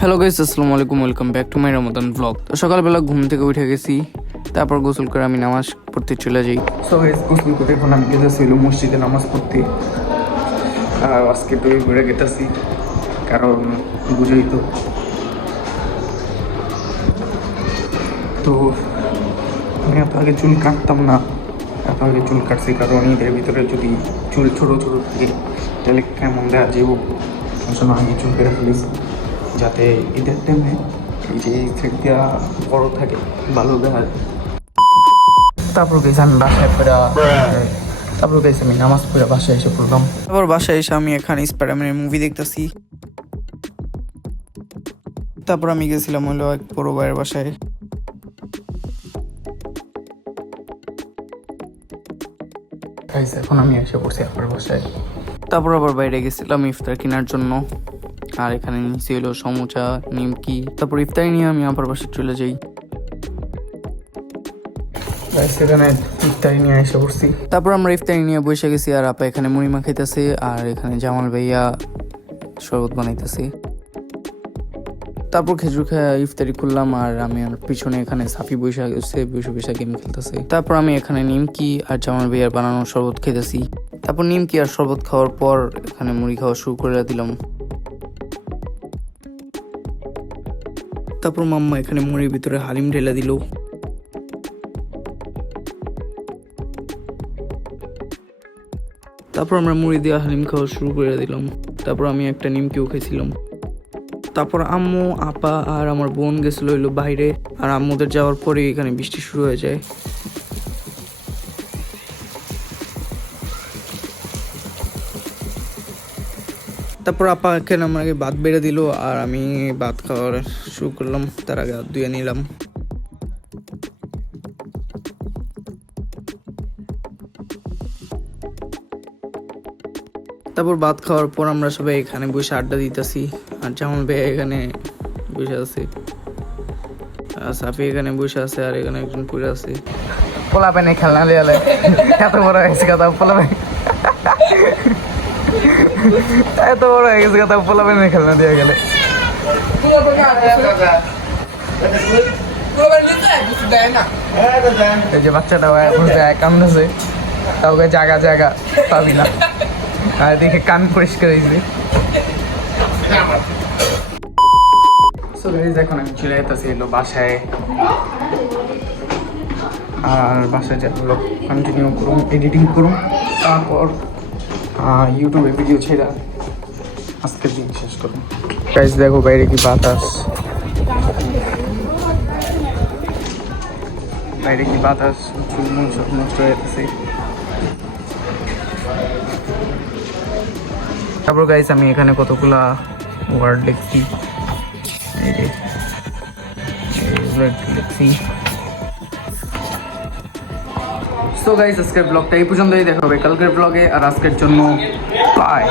Hello guys, আসসালামু আলাইকুম, welcome back to my Ramadan blog. তো সকালবেলা ঘুম থেকে উঠে গেছি, তারপর গোসল করে আমি নামাজ পড়তে চলে যাই। সো গাইস, গোসল করে এখন আমি গেতেছিল মসজিদে নামাজ পড়তে। আর আজকে তো ঘুরে গেতেছি, কারণ বুঝেই তো। তো আমি এত আগে চুল কাটতাম না, এত আগে চুল কাটছি কারণ ঈদের ভিতরে যদি চুল ছোটো ছোটো থাকে তাহলে কেমন দেখা যাবো, আসলে আমি চুল কেটে ফেলেছি যাতে ঈদের টাইমে এই যে থেকে বড় থাকে, ভালো দেখা যায়। তারপর গেছি আমি বাসায় তারপর গেছি আমি নামাজ পড়ে বাসায় এসে পড়লাম। তারপর বাসায় এসে আমি এখানে স্পাইডারম্যানের মুভি দেখতেছি। তারপর আমি গেছিলাম হলো এক বড় ভাইয়ের বাসায়। এখন আমি এসে পড়ছি আপনার বাসায়। তারপর আবার বাইরে গেছিলাম ইফতার কেনার জন্য, আর এখানে নিচে হলো সমুচা, নিমকি। তারপর ইফতারি নিয়ে আমি আবার বাসায় চলে যাই। সেখানে ইফতারি নিয়ে এসে পড়ছি। তারপর আমরা ইফতারি নিয়ে বসে গেছি, আর আপা এখানে মুড়ি মাখাইতেছে, আর এখানে জামাল ভাইয়া শরবত বানাইতেছে। তারপর খেজুর খেয়ে ইফতারি করলাম, আর আমি আর পিছনে এখানে সাফি বসে গেছে, বসে গেম খেলতেছে। তারপর আমি এখানে নিমকি আর জামাল ভাইয়ার বানানো শরবত খেতেছি। তারপর নিমকি আর শরবত খাওয়ার পর এখানে মুড়ি খাওয়া শুরু করে দিলাম। তারপর মাম্মা এখানে মুড়ির ভিতরে হালিম ঢেলে দিল। তারপর আমরা মুড়ি দিয়ে হালিম খাওয়া শুরু করে দিলাম। তারপর আমি একটা নিমকিও খেয়েছিলাম। তারপর আম্মু, আপা আর আমার বোন গেছিল হইলো বাইরে, আর আম্মুদের যাওয়ার পরে এখানে বৃষ্টি শুরু হয়ে যায়। তারপর আপা এখানে আমাকে ভাত বেড়ে দিল, আর আমি ভাত খাওয়ার শুরু করলাম। তার আগে হাত ধুয়ে নিলাম। তারপর ভাত খাওয়ার পর আমরা সবাই এখানে বসে আড্ডা দিতেছি, আর জামাল ভাই এখানে বসে আছে, আর সাফি এখানে বসে আছে, আর এখানে একজন পড়ে আছে। পোলা পেনে খেলনা দিয়ে এত বড় হয়েছে কথা, পোলা পেন এত বড় হয়ে গেছে কথা, পোলা পেনে খেলনা দিয়ে গেলে। এই যে বাচ্চাটা বসে কামড়েছে, কাউকে জায়গা জায়গা পাবি না, আর দেখে কান পরিষ্কার হয়েছে। এখন আমি চলে যেতেছি এলো বাসায়, আর বাসায় যেগুলো কন্টিনিউ করুন, এডিটিং করুন, তারপর ইউটিউবে ভিডিও ছেড়ে আজকের দিন শেষ করুন। গাইস দেখো বাইরে কি বাতাস, বাইরে কি বাতাস, চুলমুল সব নষ্ট হয়ে যেতেছে। তারপর গাইস আমি এখানে কতগুলা ওয়ার্ড লিখছি, সো গাইস আজকের ব্লগটা এই পর্যন্তই, দেখা হবে কালকের ব্লগে, আর আজকের জন্য বাই।